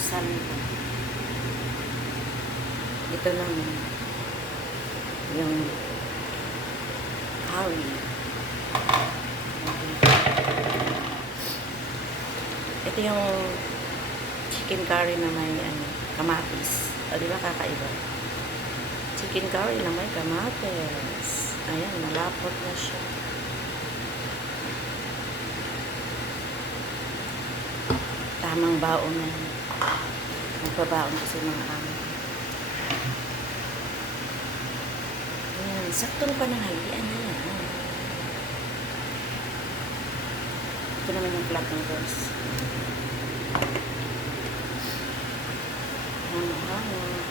sausan ko. Ito naman, yung curry. Ito yung chicken curry na may kamatis. O, di ba kakaiba? Chicken curry na may kamatis. Ayan, malapot na siya. Tamang baon na. Magbabaon kasi mga amin. Ayan, saktong pananghalian na yan. Ito naman yung flat noodles. Hamo-hamo.